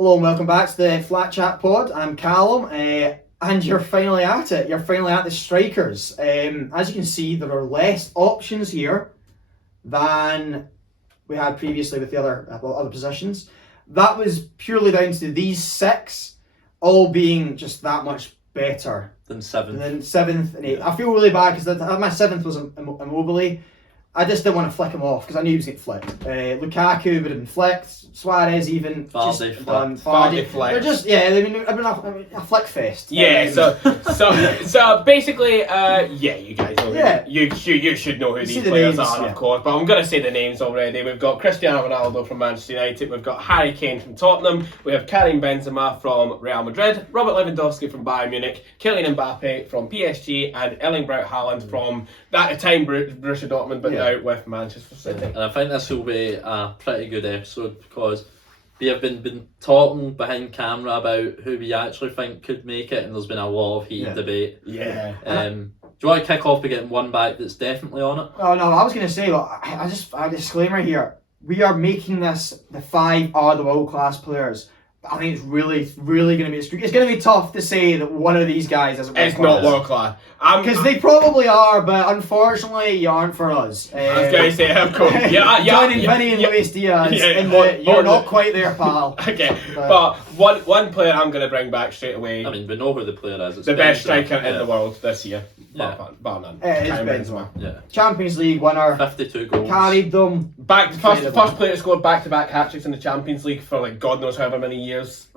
Hello and welcome back to the Flat Chat Pod. I'm Callum, and you're finally at it. You're finally at the strikers. As you can see, there are less options here than we had previously with the other positions. That was purely down to these six all being just that much better than seventh and eighth. I feel really bad because my seventh was Immobile. I just didn't want to flick him off because I knew he was getting flicked. Lukaku would have been flicked. Suarez even. Vardy flicked. They're just a flick fest. Yeah. So basically, you guys know. Yeah. You should know who these names, players are, of course. But I'm gonna say the names already. We've got Cristiano Ronaldo from Manchester United. We've got Harry Kane from Tottenham. We have Karim Benzema from Real Madrid. Robert Lewandowski from Bayern Munich. Kylian Mbappe from PSG, and Erling Braut Haaland from at the time Borussia Dortmund, but now with Manchester City. And I think this will be a pretty good episode because we have been talking behind camera about who we actually think could make it, and there's been a lot of heated debate. Yeah. Do you want to kick off by getting one back that's definitely on it? Oh no, I was going to say, a disclaimer here. We are making this the 5 are the world class players. I think it's really going to be it's going to be tough to say that one of these guys is not world class. Because they probably are, but unfortunately, you aren't for us. I was going to say, of course. Joining Vinny and Luis Diaz, you're not quite there, pal. Okay, but one player I'm going to bring back straight away. I mean, we know who the player is. It's the best striker in the world this year. Bar none. It is Benzema. Yeah. Champions League winner. 52 goals. Carried them. First player to score back-to-back hat-tricks in the Champions League for God knows however many years.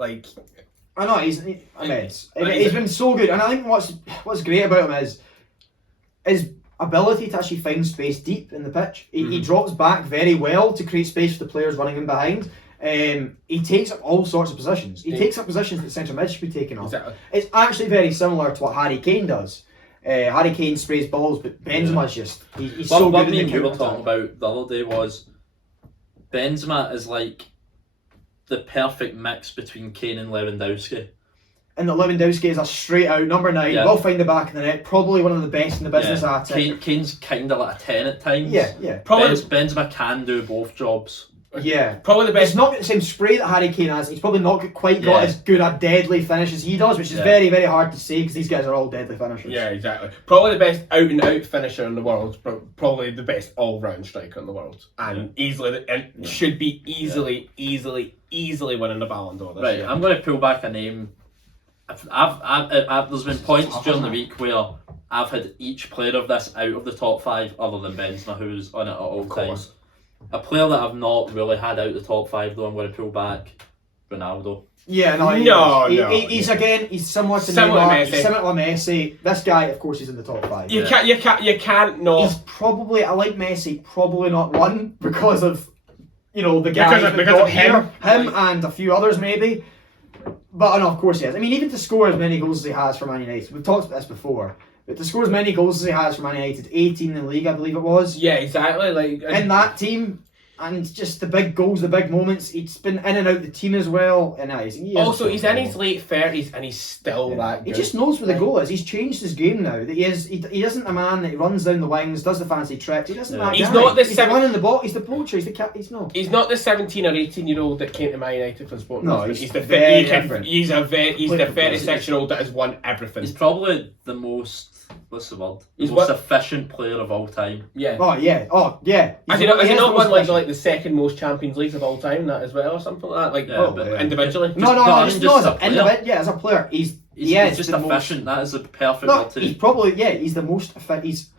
I know, he's immense. He's been so good, and I think what's great about him is his ability to actually find space deep in the pitch. He drops back very well to create space for the players running in behind. He takes up all sorts of positions. He takes up positions that centre mid should be taken up. Exactly. It's actually very similar to what Harry Kane does. Harry Kane sprays balls, but Benzema's just he's so good. What me and you were talking about the other day was Benzema is like the perfect mix between Kane and Lewandowski. And that Lewandowski is a straight out number 9, will find the back of the net, probably one of the best in the business at it. Kane's kind of like a 10 at times. Yeah. Probably Benzema can do both jobs. Yeah. Probably the best. It's not got the same spray that Harry Kane has. He's probably not quite got as good a deadly finish as he does, which is very, very hard to say because these guys are all deadly finishers. Yeah, exactly. Probably the best out-and-out finisher in the world, but probably the best all-round striker in the world. And should be easily winning the Ballon d'Or this year. I'm going to pull back a name. There's been points during the week where I've had each player of this out of the top 5 other than Benzema, who's on it at all times. A player that I've not really had out the top 5 though, I'm going to pull back Ronaldo. Yeah, he's similar to Neymar, he's similar to Messi. This guy, of course, he's in the top 5. You can't not. He's probably, I like Messi, probably not one because of the guys because of him and a few others maybe. But of course he has. I mean, even to score as many goals as he has for Man United, we've talked about this before. But to score as many goals as he has for Man United, 18 in the league, I believe it was. Yeah, exactly. In that team, and just the big goals, the big moments. He's been in and out the team as well. And he's in his late 30s and he's still that good. He just knows where the goal is. He's changed his game now. That he isn't a man that runs down the wings, does the fancy tricks. He doesn't. He's not the one in the box. He's the poacher. He's not the 17 or 18-year-old that came to Man United from Sporting. No, he's the 36-year-old that has won everything. He's probably the most. What's the word? He's the most efficient player of all time. Yeah. Oh yeah. Has he not won like the second most Champions Leagues of all time? That as well, or something like that. Individually. As a player, he's just efficient. That is a perfect word to. He's probably he's the most efficient.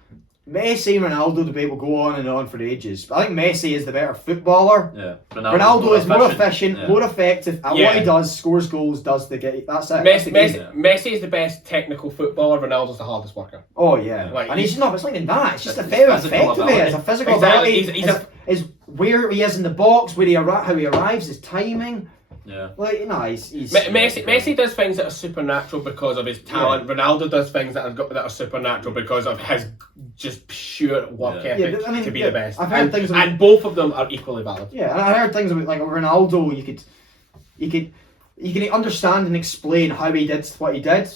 Messi and Ronaldo debate will go on and on for ages. But I think Messi is the better footballer. Yeah. Ronaldo is more efficient, more effective at what he does, scores goals, does the game. That's it. Messi is the best technical footballer, Ronaldo's the hardest worker. Oh yeah. And he's not, it's not even that, it's just how effective he is. A physical ability. Is where he is in the box, how he arrives, his timing. Yeah. He's Messi does things that are supernatural because of his talent. Yeah. Ronaldo does things that are supernatural because of his just pure work ethic to be the best. I've heard things about, and both of them are equally valid. Yeah, and I heard things about like Ronaldo. You can understand and explain how he did what he did,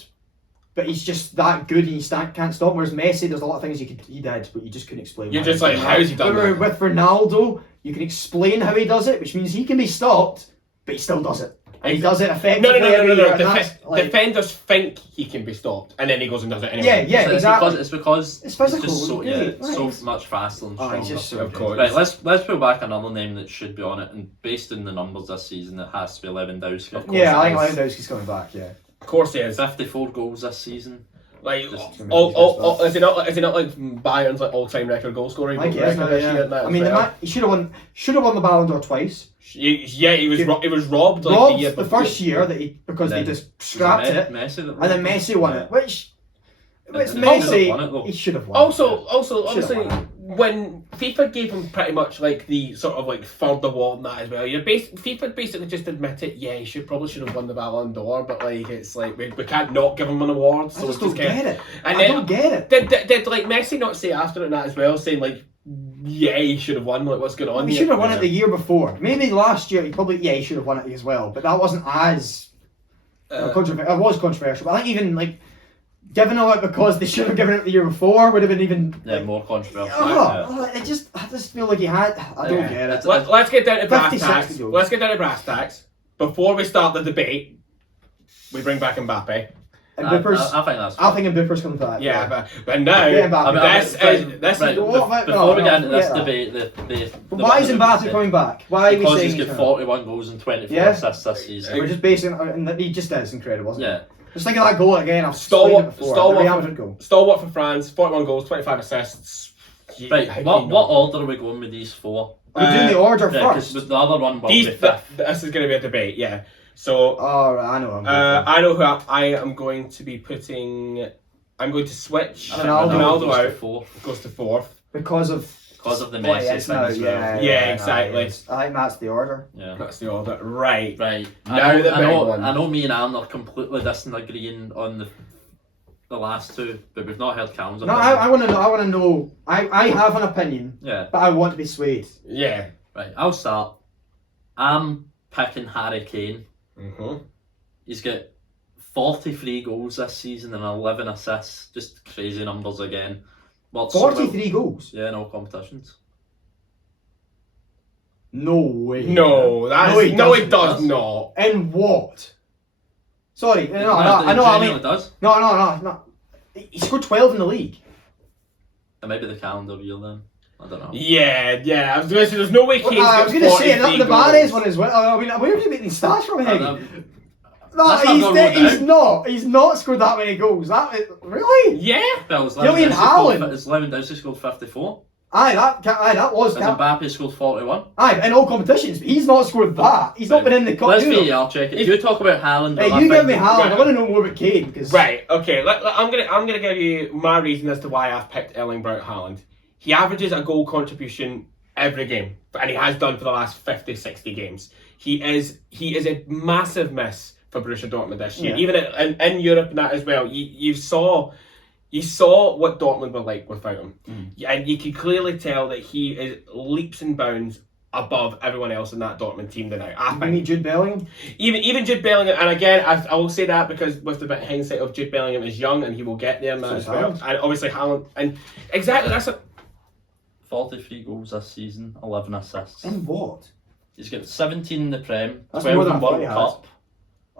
but he's just that good and you can't stop. Whereas Messi, there's a lot of things he did, but you just couldn't explain. You're just like, how's he done that? With Ronaldo, you can explain how he does it, which means he can be stopped, but he still does it. And he does it No, effectively every year. And that's, like, Defenders think he can be stopped, and then he goes and does it anyway. yeah, So exactly. It's because It's physical, he's just so, it's great, so right. much faster and Oh, stronger. he's just so Of good. course. Right, let's pull back another name that should be on it, and based on the numbers this season, it has to be Lewandowski. Of course. Yeah, I it think is. Lewandowski's coming back. Yeah. Of course he is. 54 goals this season. Like, Just- is he not? Is he not like Bayern's like all-time record goal scoring? I think he is now, this year? yeah. and that I mean, as well? he should have won the Ballon d'Or twice. Yeah, he was robbed like Robbed the year the before. first year that Then because they just Was scrapped it it, Messi that and then Messi won it, which And he Messi won it, though. he should have won. Also, Should've obviously, won when FIFA gave him pretty much like the sort of like third award and that as well, FIFA basically just admitted, yeah, he should have won the Ballon d'Or, but like it's like we can't not give him an award. I So just it's don't get it. And I then- don't get it. Did like Messi not say after it that as well, saying like, yeah, he should have won. Like, what's going on? He here? should have won it the year before. Maybe last year he should have won it as well, but that wasn't as controversial. It was controversial, but I think even like giving it because they should have given it the year before would have been even. Yeah, Like, more controversial. I just feel like he had. I don't Yeah. get it. Let's get down to brass 50, tacks. 60 goals. Let's get down to brass tacks. Before we start the debate, we bring back Mbappe. And I Boopers, think that's. I think Boopers coming back. Yeah, but now Yeah, Mbappe. this right, is What about- before we no, get into this forget debate, But why is Mbappe coming back? Why are we Because saying he's got coming 41 goals and 24 Yeah. assists this season. We're just basing it on that he just is incredible, isn't Yeah. it? Just think of that goal again. I've Stalwart- explained it before. stalwart The Real for- Madrid goal. stalwart for France, 41 goals, 25 assists. Right, How can what you not? order are we going with these four? We're doing the order Yeah, 'cause first. the other one will These, be fifth. this is going to be a debate, yeah. So Oh, right, I know. I'm I know who I am going to be putting. I'm going to switch I think Ronaldo Ronaldo goes to out. fourth Goes to fourth. because of the what Messi it is thing now, as well. Yeah, exactly. I think that's the order. Yeah. That's the order. Right. Right. Now the big one. I know me and Alan are completely disagreeing on the last two, but we've not heard Callum's No, opinion. I want to know. I want to know. I have an opinion, Yeah. but I want to be swayed. Yeah. Right, I'll start. I'm picking Harry Kane. Mm-hmm. He's got 43 goals this season and 11 assists. Just crazy numbers again. Worked so well- 43 goals. Yeah, in all competitions. No way. No, that No, is, he no, it doesn't. does not. And what? Sorry, no, It I know. I genuinely mean, does. no. He scored 12 in the league. It might be the calendar year then. I don't know. Yeah. I was going to say, there's no way Kane's I got was going to say 43 the Barres goals. one as well. I mean, where did you get these stats from, Heggy? No, That's not he's, going he's down. not. He's not scored that many goals. That is, really? Yeah. Bills, Julian Haaland. Lewandowski scored 54. Aye, that was. And Mbappe scored 41. Aye, in all competitions. He's not scored that. He's not been in the cup. Let's you know. VAR check it. You talk about Haaland. Hey, I you think- give me Haaland. Right. I want to know more about Kane because Right. Okay. I'm gonna give you my reason as to why I've picked Erling Braut Haaland. He averages a goal contribution every game, and he has done for the last 50, 60 games. He is a massive miss for Borussia Dortmund this year. Yeah. Even in Europe and that as well. You saw what Dortmund were like without him, and you can clearly tell that he is leaps and bounds above everyone else in that Dortmund team tonight. I You think. mean Jude Bellingham? Even Jude Bellingham, and again, I will say that because with the bit of hindsight of Jude Bellingham is young and he will get there and that So as is well. Haaland. And obviously Haaland, and exactly that's a 43 goals this season, 11 assists. In what? He's got 17 in the Prem, That's 12 more than in I thought World he had. Cup.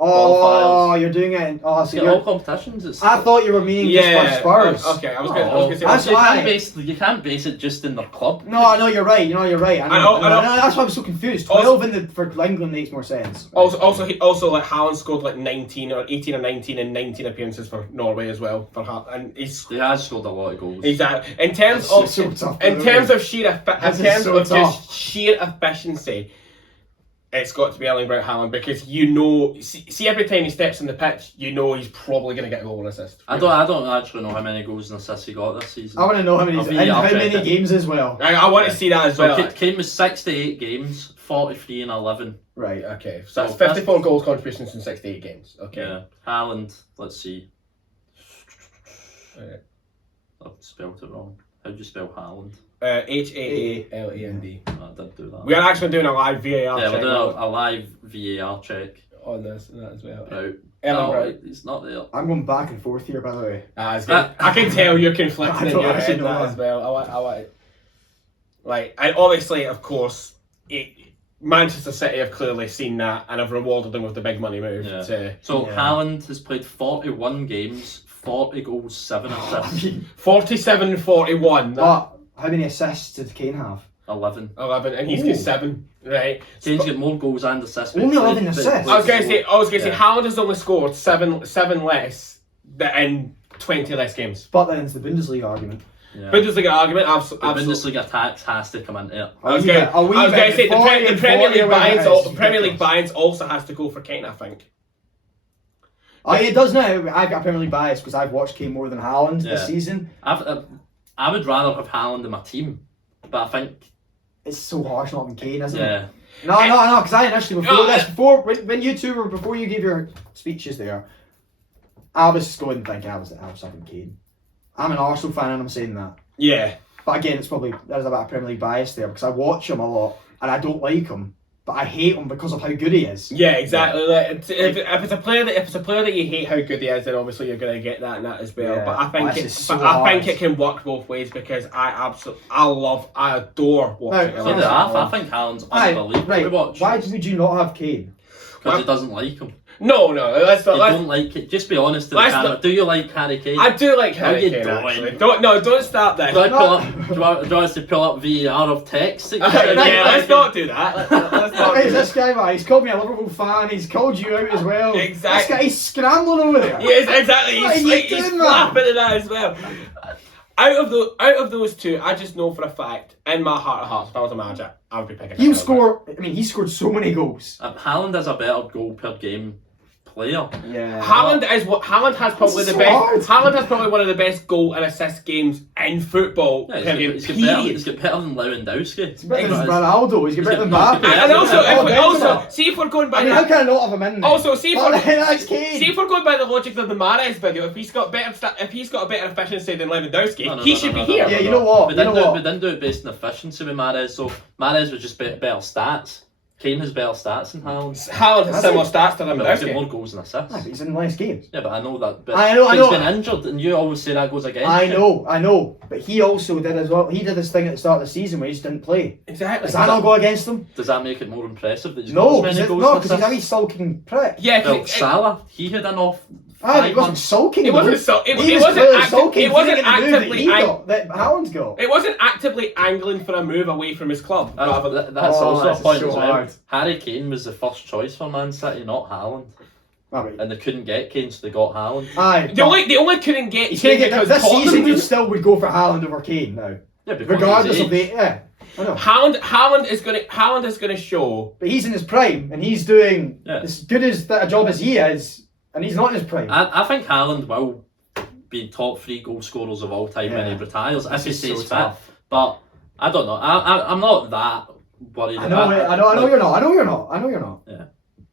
Oh, you're doing it. So He's got you're, all competitions. It's, I thought you were meaning just for Spurs. Okay, I was Oh, going to say that's you, why. can't base it just in their club. No, I know you're right. You're right. I know. I know. That's why I was so confused. 12 for England makes more sense. also like Haaland scored like 19 or 18 or 19 in 19 appearances for Norway as well for Haaland, and he's He has scored a lot of goals. exactly in terms That's of so tough, in by the terms way. of sheer This is so just tough. sheer efficiency. It's got to be Erling Braut Haaland because see every time he steps on the pitch, you know he's probably going to get a goal and assist. I don't actually know how many goals and assists he got this season. I want to know how many I'll be and how upset many then. games as well. I want to see that as So well. Kane was 68 games, 43 and 11. Right. Okay, so that's So 54 goals contributions in 68 games. Okay. Yeah. Haaland, let's see. Right. I've spelled it wrong. How'd you spell Haaland? Haaland. I did do that. We are actually doing a live VAR Yeah, we're check doing a live VAR check. on this that as well. Right. Erling No, Braut. it's not there. I'm going back and forth here, by the way. It's good. I can tell you're conflicted I in don't your actually head know that that. as well. I want, like, and obviously, of course, Manchester City have clearly seen that and have rewarded them with the big money move. Yeah. So Haaland has played 41 games, 40 goals, 7 assists. 47-41. But how many assists did Kane have? 11. 11, and he's got 7. Right. Kane's got more goals and assists. Only 11 assists. I was going to say, Yeah. Haaland has only scored seven less in 20 less games. But then it's the Bundesliga argument. Yeah. Bundesliga argument, The absolutely. Bundesliga tax has to come into it. I was going to say the Premier League Premier League buy-ins. buy-ins also has to go for Kane, I think. Oh, it does now. I've got Premier League bias because I've watched Kane more than Haaland Yeah. this season. I would rather have Haaland in my team, but I think It's so harsh not having Kane, isn't it? yeah. No, because I initially when you two were before you gave your speeches there, I was going thinking I was having Kane. I'm an Arsenal fan and I'm saying that. Yeah. But again, there's a bit of Premier League bias there because I watch him a lot and I don't like him, but I hate him because of how good he is. Yeah, exactly. Like, if it's a player that you hate how good he is, then obviously you're going to get that in that as well. Yeah, but I think that's it, just so I think hard. it can work both ways because I adore watching No, him. So do I think Haaland's unbelievable to Right, watch. why would you not have Kane? Because he doesn't like him. No, let's You not. don't like it. Just be honest to the Let's camera. not- Do you like Harry Kane? I do like No, Harry you Kane. don't. Actually, don't start this. Do I pull No. up? Do you want us to pull up VAR of text? Yeah, let's not do that. Let's not Hey, do this that. guy, man, he's called me a Liverpool fan, he's called you out as well. Exactly. This guy's scrambling over there. Yes, exactly. What are you He's doing, flapping man? at that as well. Out of those two, I just know for a fact, in my heart of hearts, if I was a manager, I would be picking. He'll Haaland. score. I mean, he scored so many goals. Haaland is a better goal per game player. Yeah. Haaland has probably That's the so hard. best. Haaland has probably one of the best goal and assist games in football. Yeah, period. he's got better. Period. He's got better than Lewandowski. He's better than Right. Ronaldo. He's better than No, he's Mbappe. better And also, Oh, Benzema. see if we're going by I mean, how that. can I not have him in there? Also, see if Oh, we're that's Kane. See if we're going by the logic of the Mahrez video, if he's got a better efficiency than Lewandowski, No, he should be here. Yeah, you know what? We You know didn't, what? we didn't do it based on efficiency with Mahrez, so Mahrez was just better stats. Kane has better stats than Haaland. Haaland has Has similar he? stats to But he's got Lewandowski. more goals and assists. Ah, but he's in less games. Yeah, but I know that. But I know. he's been injured, and you always say that goes against I you. know. But he also did as well. He did this thing at the start of the season where he just didn't play. Exactly. Does that not go against him? Does that make it more impressive that he's No, got as many goals because and he's a wee assists? sulking prick. Yeah, Well, 'cause Salah, he had an off He 5 wasn't months. sulking. It wasn't though. so. It He was wasn't clearly active, sulking. It wasn't He didn't get the move actively. that he got, that Haaland's got. It wasn't actively angling for a move away from his club. rather than- That's Oh, also that's a point so as well. hard. Harry Kane was the first choice for Man City, not Haaland. Ah, but- And they couldn't get Kane, so they got Haaland. Aye, They only couldn't get he's gonna Kane get because this Tottenham season. You was- still would go for Haaland over Kane now, Yeah, because regardless he's of the age. yeah. I know, Haaland is gonna show. but he's in his prime and he's doing Yeah. as good as that a job as he is, and he's not in his prime. I think Haaland will be top 3 goal scorers of all time when Yeah. he retires, if he This is stays so fit. tough. But I don't know. I'm not that worried. I know you're not. I know you're not.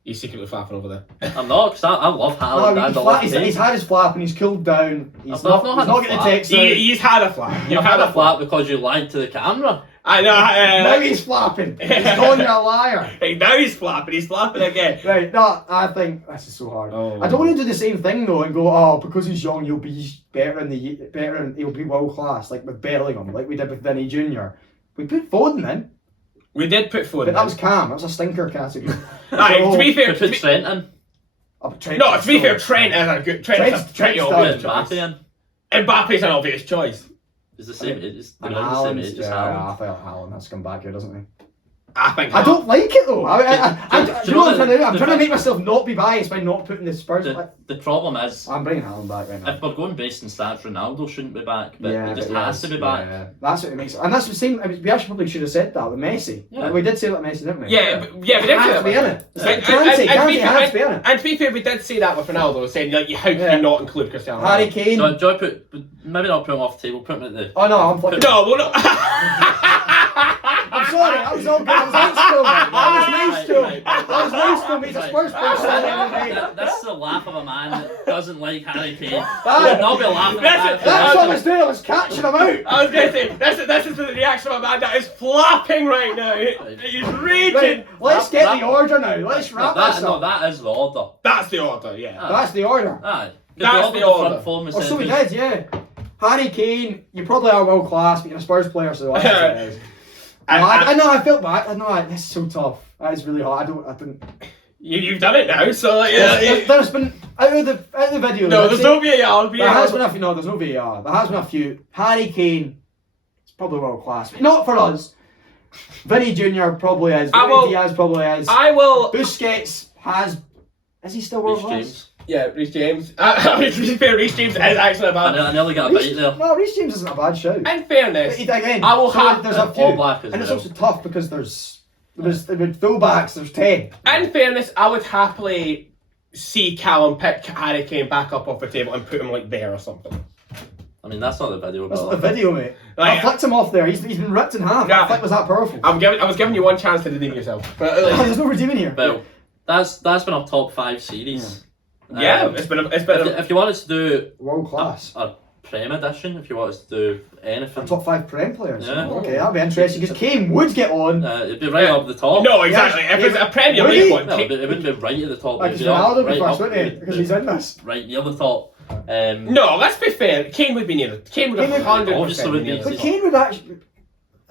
He's secretly flapping over there. I'm not, because I love No, Haaland. and I love he's Kane. had his flap and he's cooled down. He's I've not not had getting a the flap. text out. He's had a flap. You've had a flap because you lied to the camera. I Now know. he's flapping. He's calling you a liar. Now he's flapping. He's flapping again. Right, no, I think this is so hard. Oh. I don't want to do the same thing though and go, oh, because he's young, he'll be he'll be world class, like with Bellingham, like we did with Vinny Jr. We put Foden in, We did put Foden. but that was calm. That was a stinker category. Aye, to be fair, We put Trent in. Trent no, to be fair, so- Trent is a good. Trent's a pretty Trent's obvious done. Mbappe choice. in. Mbappe's an obvious choice. It's the same. It's And they're the same Haaland's, age as yeah, Haaland. I felt Haaland has come back here, doesn't he? I think. I don't like it though. Do You you know what I'm know trying to do? I'm the trying to fact- make myself not be biased by not putting the Spurs. The problem is, I'm bringing Haaland back right now. if we're going based on stats, Ronaldo shouldn't be back, but he just but has to be yes, back. yeah. That's what it makes. And that's the same. I mean, we actually probably should have said that with Messi. Yeah. We did say that with Messi, didn't we? Yeah, we did He had say to be that. in it. Yeah. Like, Kante had to be in it. And to be fair, we did say that with Ronaldo, saying like, how can Yeah. you not include Cristiano Ronaldo? Harry Kane. Do I put, maybe not put him off the table, put him at the. Oh no, I'm flipping. No, well, no. I'm sorry. I was all good. I was nice to him. I was nice to him. I was nice to him. He's a Spurs player. That's the laugh of a man that doesn't like Harry Kane. Aye. You'd not be laughing at That's That's what I that. was doing. I was catching him out. I was going to say, this is the reaction of a man that is flapping right now. He's raging. Right, let's get That- the order now. Let's wrap this No, up. that is the order. That's the order, yeah. That's the order. Aye. That's the order. Front four, Oh, so we did, yeah. Harry Kane, you probably are world class, but you're a Spurs player, so that's what it is. I know. I felt bad. I know. This is so tough. That is really hard. I don't. You've done it now, so yeah. There's been out of the video. No, there's no VAR. There has been a few. No, there's no VAR. There has been a few. Harry Kane, it's probably world class. Not for us. Vinny Jr. probably is. Diaz probably is. I will. Busquets has. Is he still world Reece class? James. Yeah, Reece James. To be fair, Reece James is actually a bad. I nearly got a bite there. No, Reece James isn't a bad shout. In fairness, Again, I will have there's a few, All Black as and it's well. also tough because there's fullbacks. There's 10. in fairness, I would happily see Callum pick Harry Kane back up off the table and put him like there or something. I mean, that's not the video. That's But not the video, mate. I flicked him off there. He's been ripped in half. Yeah. That flick was that powerful. I was giving you one chance to redeem yourself, but There's no redeeming here. Well, that's been our top 5 series. yeah, it's been If you want us to do World class. a Prem edition, if you want us to do anything, Top 5 Prem players. Yeah. Okay, that'd be interesting because Kane would get on. it'd be right up the top. no, exactly. If it's a Premier Would League he? one, Well, it wouldn't be right at the top. Because it'd be up- Ronaldo would be right first, up wouldn't he? the- Because he's in this. right near the top. no, let's be fair. Kane would be near it. Kane would Kane would- 100% obviously would be near be. But it. Kane would actually.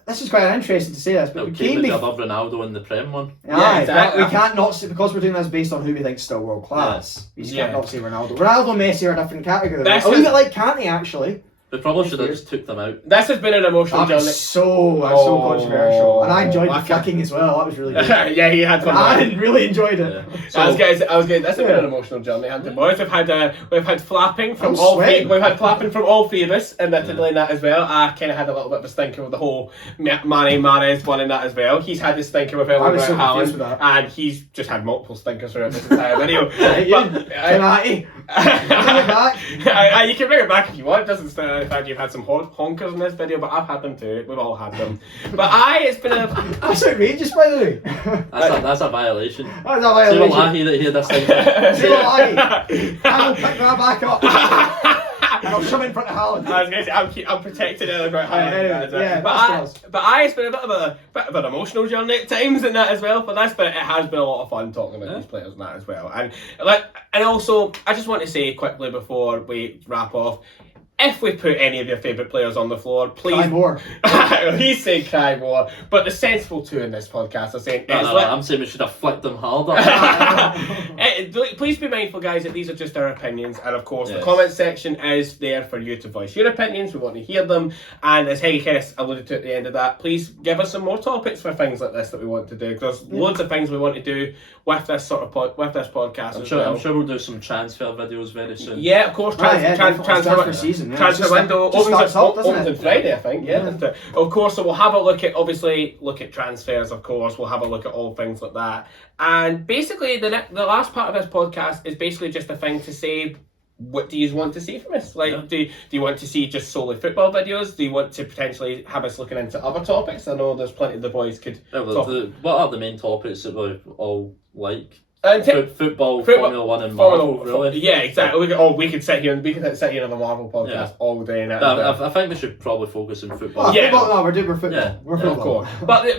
This is quite interesting to say this, but No, would Kane Kane would be. be above Ronaldo in the Prem one. Aye, exactly. but we can't not say, because we're doing this based on who we think is still world class. We just Yeah. can't not say Ronaldo. Ronaldo and Messi are a different category. That's A little just- bit like Kante actually. We probably should have just took them out. This has been an emotional That journey. was so controversial, and I enjoyed the flicking as well. That was really good. Yeah, he had fun. I really enjoyed it. Yeah. I was good. That's been Yeah. an emotional journey, hasn't it, boys? We've had flapping from I'm all three. sweating. We've had flapping from all three of us, admittedly in that as well. I kind of had a little bit of a stinker with the whole Manny Mahrez one in that as well. He's had the stinker with I was Erling so Haaland, confused with that. and he's just had multiple stinkers throughout this entire video. Right, you, But, Kante, bring it back. you can bring it back if you want. It doesn't stand the fact you've had some honkers in this video, but I've had them too. We've all had them. But it's been a. That's outrageous, by the way. That's a violation. That's a Say violation. Wallahi that he had this thing. Say Wallahi. I will pick that back up. And I'll shove it in front of Haaland. I was going to say, I'm protecting Erling Braut Haaland. Anyway, yeah, but it's been a bit of an emotional journey at times in that as well. But it has been a lot of fun talking about these players and that as well. And also, I just want to say quickly before we wrap off, if we put any of your favourite players on the floor, please. Cry more. He's saying cry more, but the sensible two in this podcast are saying. I'm saying we should have flicked them harder. Please be mindful, guys, that these are just our opinions, and of course, the Yes. comment section is there for you to voice your opinions. We want to hear them, and as Heggy kind of alluded to at the end of that, please give us some more topics for things like this that we want to do, because loads of things we want to do with this sort of with this podcast as well. I'm sure we'll do some transfer videos very soon. Yeah, of course. Transfer season. Yeah. Transfer Just window just starts up, doesn't opens on it? Friday, I think. Yeah, doesn't it? Of course. So we'll have a look at transfers. Of course, we'll have a look at all things like that. And basically, the last part of this podcast is basically just a thing to say. What do you want to see from us? Like, do you want to see just solely football videos? Do you want to potentially have us looking into other topics? I know there's plenty the boys could. What are the main topics that we all like? Football, Formula 1 and Marvel, really. Yeah, exactly. We could sit here and have a Marvel podcast all day. And I think we should probably focus on football. Yeah. Football, no, we're football. Yeah. We're Of football. course,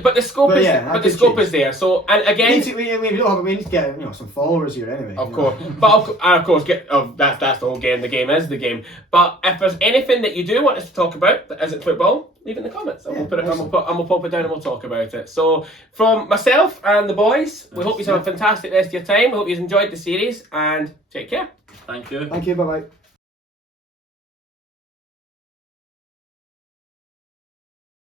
but the scope But is yeah, that the could scope change. is there. So and again, We need to get some followers here anyway. of course, and of course, that's the whole game. The game is the game. But if there's anything that you do want us to talk about that isn't football, leave it in the comments, and we'll put it, and we'll pop it down, and we'll talk about it. So from myself and the boys, we hope you have a fantastic rest of your time. We hope you enjoyed the series, and take care. Thank you. Thank you. Bye bye.